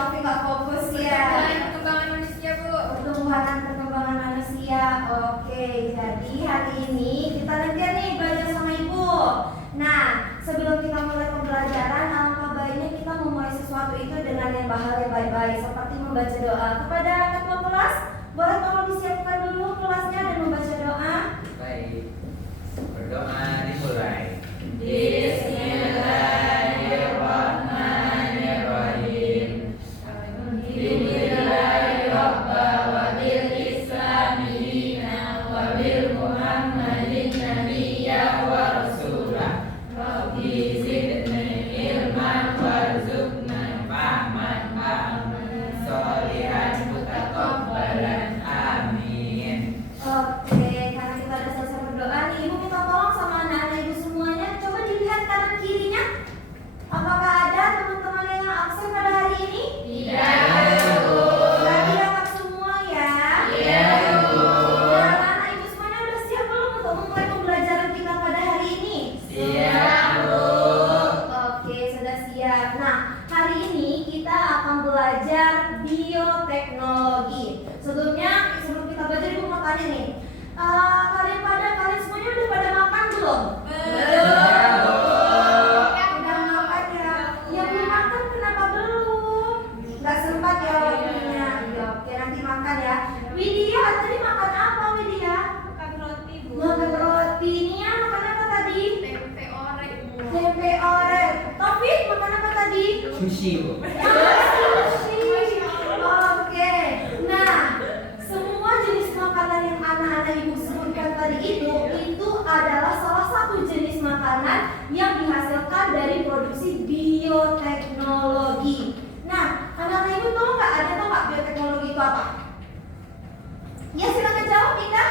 tapi nggak fokus ya. Perkembangan manusia, Bu. Perkembangan manusia. Oke, jadi hari ini kita latihan nih belajar sama Ibu. Nah, sebelum kita mulai pembelajaran, alangkah baiknya kita memulai sesuatu itu dengan yang baik-baik, seperti membaca doa. Kepada ketua kelas, boleh tolong disiapkan dulu kelasnya dan membaca doa. Baik, berdoa dimulai. Bismillahirrahmanirrahim. Bismillahirrahmanirrahim. Wabil Islami dina wabil Muhammadin nabiyya wa rasulah. Rabbi zidni ilman warzuqna fahman sholihan mutaqabbalan. Amin. Oke, karena kita udah selesai berdoa nih, Ibu minta tolong sama anak-anak Ibu semuanya. Coba dilihat kanan kirinya. Apakah ada teman-teman yang absen pada hari ini? Tidak, Bu. Berarti lengkap semua ya? Iya, Bu. Nah, anak-anak Ibu semuanya udah siap belum untuk memulai pembelajaran kita pada hari ini? Siap, Bu. Oke, sudah siap. Nah, hari ini kita akan belajar bioteknologi. Sebelum kita belajar, Ibu mau tanya nih. Kalian semuanya udah pada makan belum? Belum, Bu. Udah makan ya? Yang belum makan kenapa belum? Nggak sempat ya waktunya. Ya, oke, nanti makan ya. Widya, tadi makan apa Widya? Makan roti, Bu. Makan roti. Nia makan apa tadi? Tempe orek, Bu. Tempe orek. Taufik makan apa tadi? Sushi, Bu. Sushi. Oke. Nah, semua jenis makanan yang anak-anak Ibu sebutkan tadi itu adalah salah satu jenis makanan yang dihasilkan dari produksi bioteknologi. Nah, anak-anak Ibu tahu nggak bioteknologi itu apa? Ya, silakan jawab, Ika.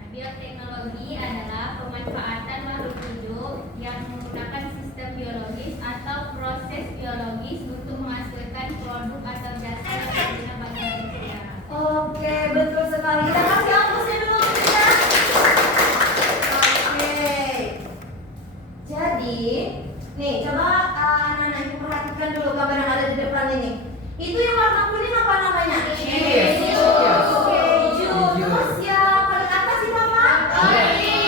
Nah, bioteknologi adalah pemanfaatan makhluk hidup yang menggunakan sistem biologis atau proses biologis untuk menghasilkan produk atau jasa yang berguna bagi manusia. Oke, betul sekali. Kita kasih aplausnya dulu kita. Oke. Jadi, nih coba anak-anak Ibu perhatikan dulu gambar yang ada di depan ini. Itu yang warna kuning apa namanya? Keju. Oke, keju. Terus yang paling atas itu apa? Roti.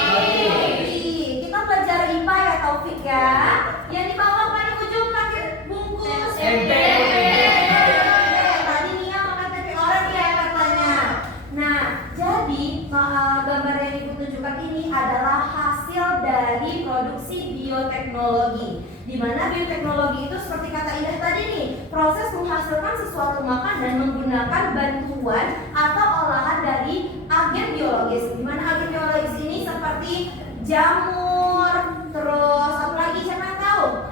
Kita belajar IPA ya, Taufik ya. Yang di bawah paling ujung pakai bungkus Tempe. Tadi Nia makan tempe orek ya katanya. Nah, jadi gambar yang Ibu tunjukkan ini adalah hasil dari produksi bioteknologi. Di mana bioteknologi itu seperti kata Indah tadi nih, proses menghasilkan sesuatu makanan menggunakan bantuan atau olahan dari agen biologis. Di mana agen biologis ini seperti jamur, terus apa lagi siapa yang tahu?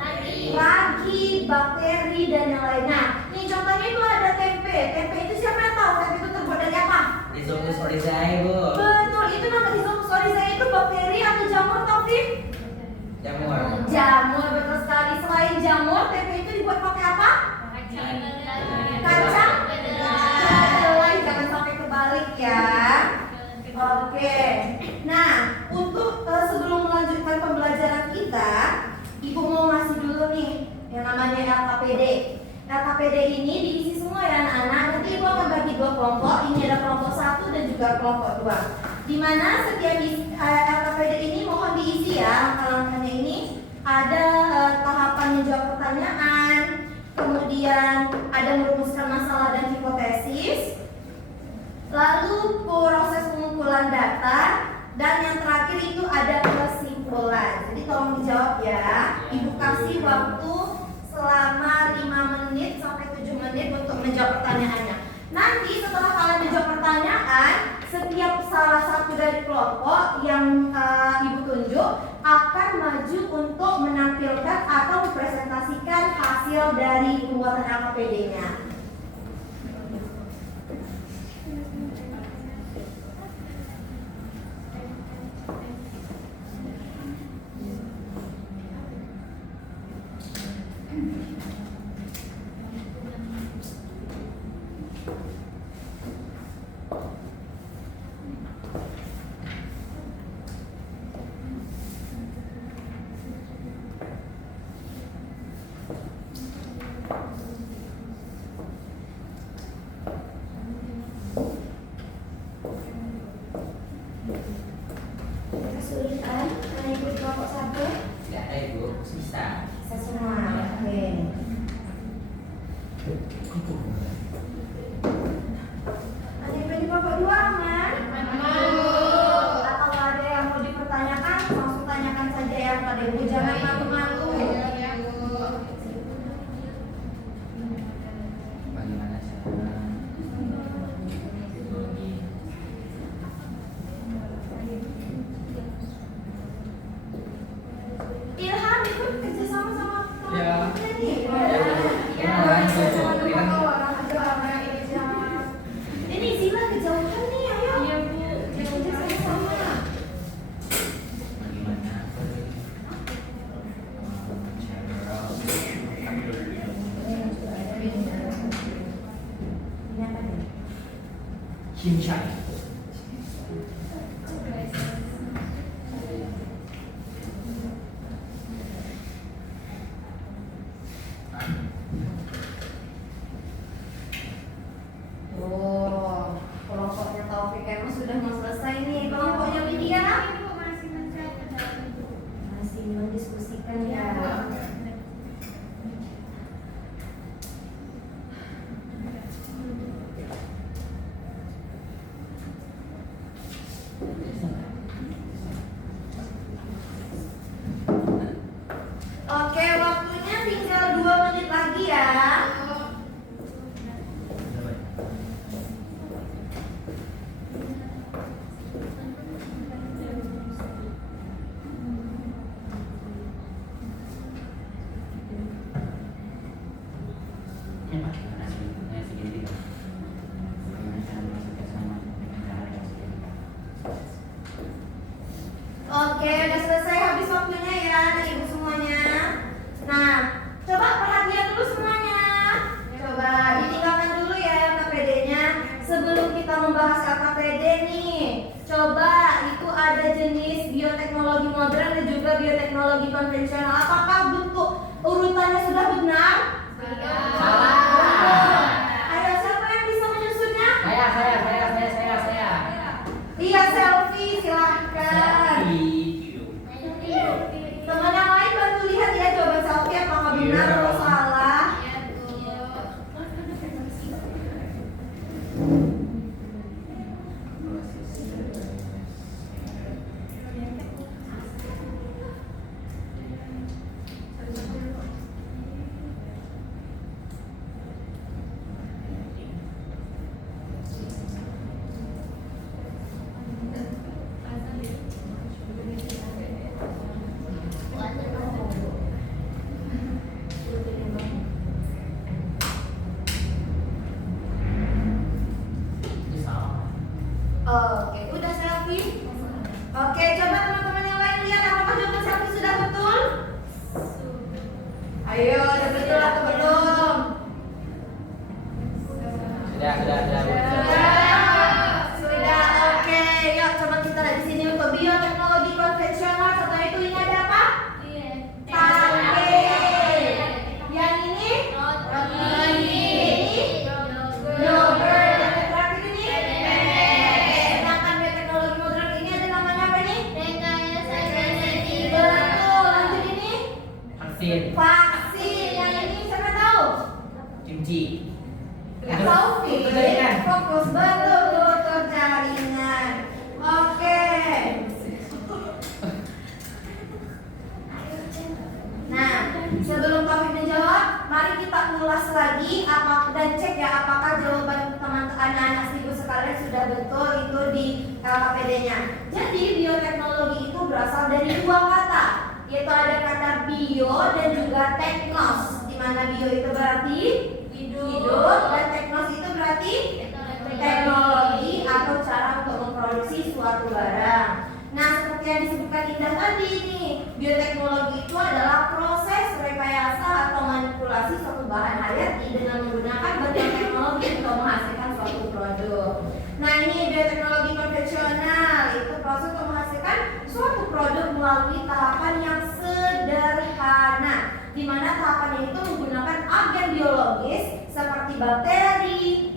Ragi, bakteri dan yang lain. Nah, ini contohnya itu ada tempe. Tempe itu siapa yang tahu? Tempe itu terbuat dari apa? Rhizopus oryzae, Bu. Betul, itu nama Rhizopus oryzae itu bakteri atau jamur, Taufik? Jamur. Jamur, betul sekali. Selain jamur, tempe itu dibuat pakai apa? Kacang kedelai. Jangan sampai kebalik ya. Oke. Nah, untuk sebelum melanjutkan pembelajaran kita, Ibu mau ngasih dulu nih yang namanya LKPD. LKPD ini diisi semua ya anak-anak. Nanti Ibu akan bagi dua kelompok. Ini ada kelompok 1 dan juga kelompok 2. Di mana setiap LKPD ini mohon diisi ya langkah-langkahnya ini. Ada tahapan menjawab pertanyaan, kemudian ada merumuskan masalah dan hipotesis, lalu proses pengumpulan data, dan yang terakhir itu ada kesimpulan. Jadi tolong dijawab ya. Ibu kasih waktu selama 5 menit sampai 7 menit untuk menjawab pertanyaannya. Nanti setelah kalian menjawab pertanyaan, setiap salah satu dari kelompok yang Ibu tunjuk akan maju untuk menampilkan atau mempresentasikan hasil dari pembuatan LKPD-nya. Ada yang pengen Bapak dua aman? Atau ada yang mau dipertanyakan, langsung tanyakan saja ya Pak Ibu, jangan malu-malu. Bagaimana cara Ilham ikut kerjasama sama teman Ya. kita nih. Ya, lanjut. Ini Zila kejauhan nih, ayo. Iya Bu. Kerja sama-sama. bagaimana Ini apa nih? Kimchai. Oh, kelompoknya Taufik emang sudah mau selesai nih. Kelompoknya Widya Ibu masih mencatat Ibu. masih mendiskusikan ya. Oke, waktunya tinggal 2 menit lagi ya. Oke, udah selesai habis waktunya ya, anak ibu semuanya. Nah, coba perhatian dulu semuanya. Coba ditinggalkan dulu ya LKPD-nya sebelum kita membahas LKPD nih. Coba itu ada jenis bioteknologi modern dan juga bioteknologi konvensional. Apakah bentuk urutannya sudah benar? Salah. Ayo, siapa yang bisa menyusunnya? Saya. Iya, selfie silahkan. Teman yang lain bantu lihat ya, coba selfie apakah benar Iya. atau salah. Iya Bu. Oke, udah selfie? Oke, coba teman-teman yang lain lihat apakah jawaban selfie sudah betul? Ayo, udah betul atau belum? Sudah. Sudah, oke. Yuk, coba kita lihat di sini untuk bioteknologi konvensional. Contoh itu ini ada apa? Tape. Yang ini? Yogurt. Dan yang terakhir ini? Sedangkan bioteknologi modern ini ada namanya apa nih? Betul. Lanjut ini? Vaksin. Vaksin. Yang ini siapa tahu? Kimchi. Taufik, Jaringan. fokus betul ke jaringan. Oke. Nah, sebelum Taufik menjawab, mari kita ulas lagi dan cek ya apakah jawaban teman-teman anak-anak ibu sekalian sudah betul itu di LKPD-nya. Jadi bioteknologi itu berasal dari 2 kata, yaitu ada kata bio dan juga teknos. Di mana bio itu berarti hidup dan teknos itu berarti teknologi atau cara untuk memproduksi suatu barang. Nah, seperti yang disebutkan Indah tadi nih, bioteknologi itu adalah proses rekayasa atau manipulasi suatu bahan hayati dengan menggunakan berbagai teknologi untuk menghasilkan suatu produk. Nah, ini bioteknologi konvensional itu proses untuk menghasilkan suatu produk melalui tahapan yang sederhana, di mana tahapan itu menggunakan agen biologis seperti bakteri,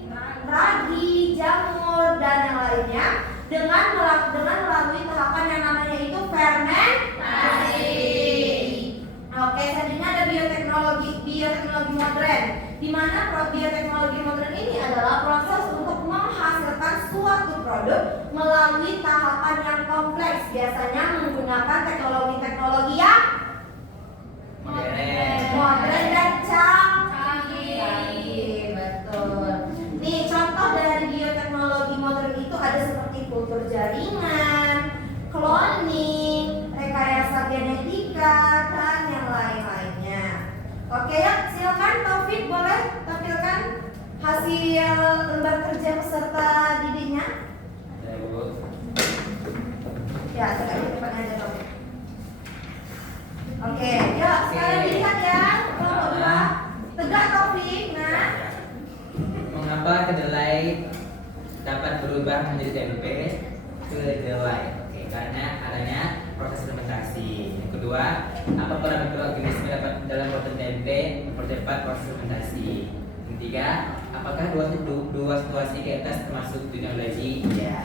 ragi, jamur, dan yang lainnya dengan melalui tahapan yang namanya itu fermentasi. Oke, selanjutnya ada bioteknologi modern, di mana bioteknologi modern ini adalah proses untuk menghasilkan suatu produk melalui tahapan yang kompleks, biasanya menggunakan teknologi-teknologi yang modern dan canggih. Betul. Nih contoh dari bioteknologi modern itu ada seperti kultur jaringan, cloning, rekayasa genetika, dan yang lain-lainnya. Oke ya, silakan Taufik boleh tampilkan hasil lembar kerja peserta didiknya. Ya, Bu. Ya, sekarang depannya aja Taufik. Oke, yuk sekarang dilihat ya. Kelompok dua, tegak Taufik. Nah, Mengapa kedelai dapat berubah menjadi tempe kedelai? Oke, karena adanya proses fermentasi. Yang kedua, apakah mikroorganisme dapat dalam buatan tempe mempercepat proses fermentasi? Yang ketiga, apakah dua situasi di atas termasuk teknologi? Ya.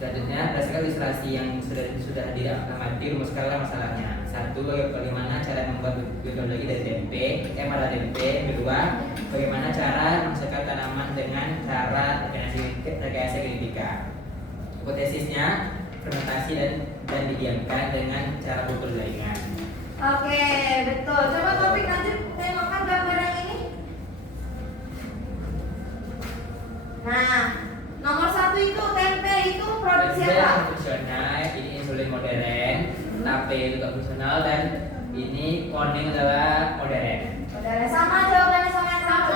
Selanjutnya, berdasarkan ilustrasi yang sudah amati, rumuskanlah masalahnya. Satu, bagaimana cara membuat teknologi dari tempe, pada tempe. Kedua, bagaimana cara menghasilkan tanaman dengan cara rekayasa genetika. Hipotesisnya, fermentasi dan didiamkan dengan cara pukul jaringan. oke, betul. Coba Taufik lanjut tengokkan gambar yang ini. Nah, nomor satu itu tempe itu produk siapa? Fungsional, ini insulin modern, tape itu tidak fungsional, dan ini cloning adalah modern. Saudara sama jawabannya sama yang sama.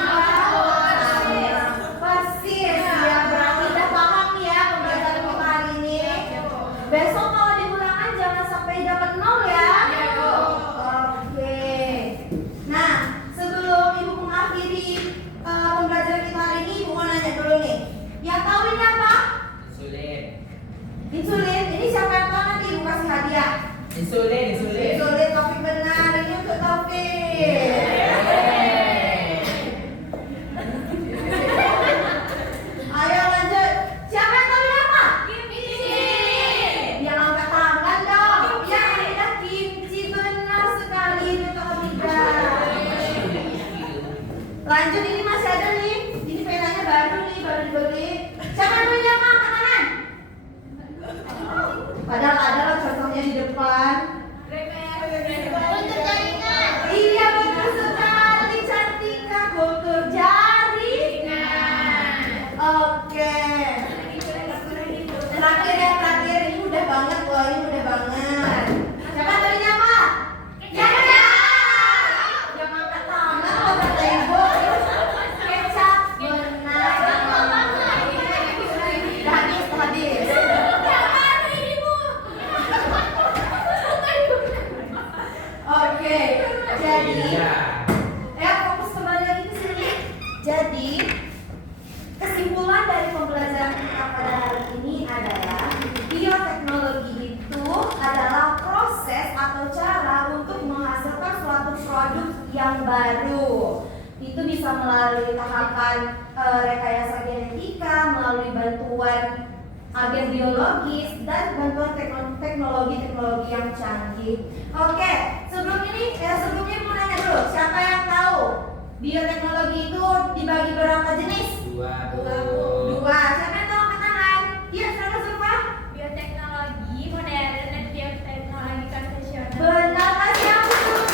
Persis ya, berarti udah paham ya pembelajaran kita hari ini. Besok kalau di ulangan jangan sampai dapat 0 ya. Oke. Nah, sebelum Ibu mengakhiri pembelajaran kita hari ini, Ibu mau nanya dulu nih. Yang tahu ini apa? Insulin. Insulin. Ini siapa yang tahu nanti Ibu kasih hadiah? Insulin. Insulin, Taufik benar. Ini untuk Taufik. Ayo lanjut. Siapa yang tahu ini apa? Kimchi. Yang angkat tangan dong. Yang ada kimchi, benar sekali ini untuk Hamida. Lanjut, ini masih ada nih. Ini penanya baru nih, baru dibeli. Siapa yang punya apa? Angkat tangan. Padahal ada loh contohnya di depan. Kultur jaringan. Iya benar sekali, Cantika, kultur jaringan. Oke. Terakhir ya, terakhir ini udah banget loh, ini udah banget. Siapa tadinya apa? Kecap. Yang angkat tangan loh kata ibu. Kecap benar. Udah habis. Oke, jadi fokus kembali lagi ke sini. Jadi kesimpulan dari pembelajaran kita pada hari ini adalah bioteknologi itu adalah proses atau cara untuk menghasilkan suatu produk yang baru. Itu bisa melalui tahapan rekayasa genetika, melalui bantuan agen biologis, dan bantuan teknologi-teknologi yang canggih. Oke, sebelumnya mau nanya dulu, siapa yang tahu bioteknologi itu dibagi berapa jenis? Dua. Dua. Siapa yang tahu angkat tangan? Iya, siapa siapa? Bioteknologi modern dan bioteknologi konvensional. Benar kasih aku betul.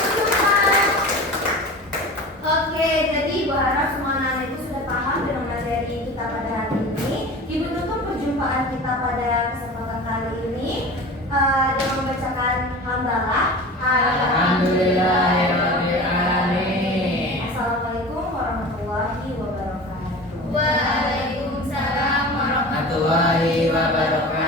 Oke, jadi Ibu harap semua anak itu sudah paham dengan materi kita pada hari ini. Ibu tutup perjumpaan kita pada kesempatan kali ini dengan membacakan hamdalah. Alhamdulillahirabbil alamin. Assalamualaikum warahmatullahi wabarakatuh. Waalaikumsalam warahmatullahi Warahmatullahi wabarakatuh.